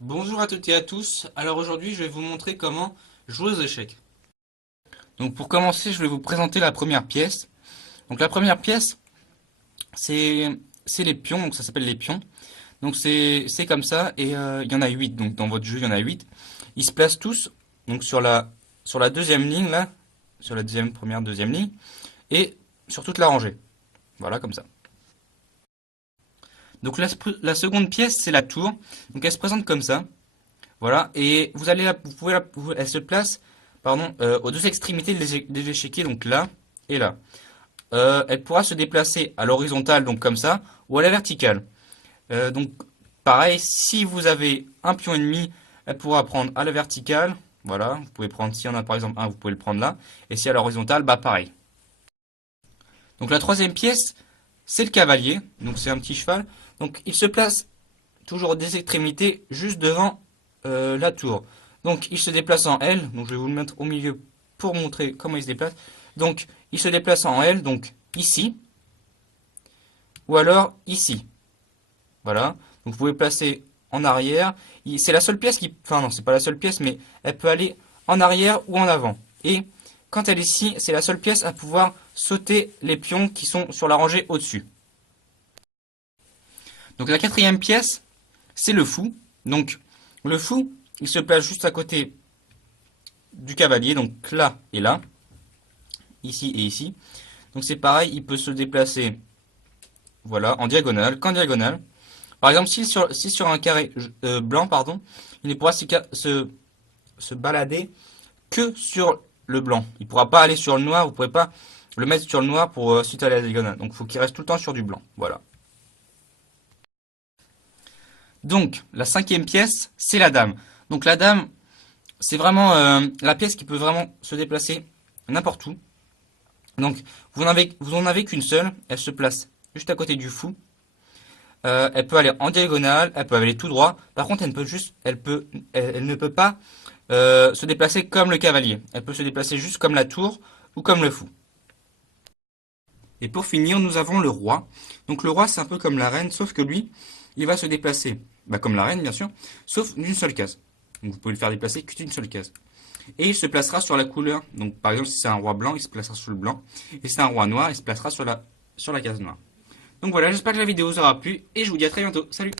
Bonjour à toutes et à tous. Alors aujourd'hui, je vais vous montrer comment jouer aux échecs. Donc pour commencer, je vais vous présenter la première pièce. Donc la première pièce, c'est les pions, donc ça s'appelle les pions. Donc c'est comme ça et il y en a 8. Donc dans votre jeu, il y en a 8. Ils se placent tous donc sur la deuxième ligne là, sur la deuxième première deuxième ligne et sur toute la rangée. Voilà comme ça. Donc la seconde pièce, c'est la tour. Donc elle se présente comme ça. Voilà, et vous pouvez elle se place, pardon, aux deux extrémités de l'échiquier, donc là et là. Elle pourra se déplacer à l'horizontale, donc comme ça, ou à la verticale. Donc, pareil, si vous avez un pion ennemi, elle pourra prendre à la verticale. Voilà, vous pouvez prendre, s'il y en a par exemple un, vous pouvez le prendre là. Et si à l'horizontale, bah pareil. Donc la troisième pièce, c'est le cavalier. Donc c'est un petit cheval. Donc il se place toujours des extrémités juste devant la tour. Donc il se déplace en L, donc je vais vous le mettre au milieu pour montrer comment il se déplace. Donc il se déplace en L, donc ici, ou alors ici. Voilà. Donc vous pouvez placer en arrière. C'est la seule pièce qui... Enfin non, c'est pas la seule pièce, mais elle peut aller en arrière ou en avant. Et quand elle est ici, c'est la seule pièce à pouvoir sauter les pions qui sont sur la rangée au-dessus. Donc la quatrième pièce, c'est le fou. Donc le fou, il se place juste à côté du cavalier, donc là et là, ici et ici. Donc c'est pareil, il peut se déplacer, voilà, en diagonale, qu'en diagonale. Par exemple, si sur un carré blanc, pardon, il ne pourra se balader que sur le blanc. Il ne pourra pas aller sur le noir, vous ne pourrez pas le mettre sur le noir pour suite à la diagonale. Donc il faut qu'il reste tout le temps sur du blanc. Voilà. Donc la cinquième pièce, c'est la dame. Donc la dame, c'est vraiment la pièce qui peut vraiment se déplacer n'importe où. Donc, vous en avez qu'une seule. Elle se place juste à côté du fou. Elle peut aller en diagonale, elle peut aller tout droit. Par contre, elle ne peut pas se déplacer comme le cavalier. Elle peut se déplacer juste comme la tour ou comme le fou. Et pour finir, nous avons le roi. Donc le roi, c'est un peu comme la reine, sauf que lui, il va se déplacer, bah, comme la reine bien sûr, sauf d'une seule case. Donc vous pouvez le faire déplacer que d'une seule case. Et il se placera sur la couleur. Donc par exemple, si c'est un roi blanc, il se placera sur le blanc. Et si c'est un roi noir, il se placera sur la case noire. Donc voilà, j'espère que la vidéo vous aura plu et je vous dis à très bientôt. Salut!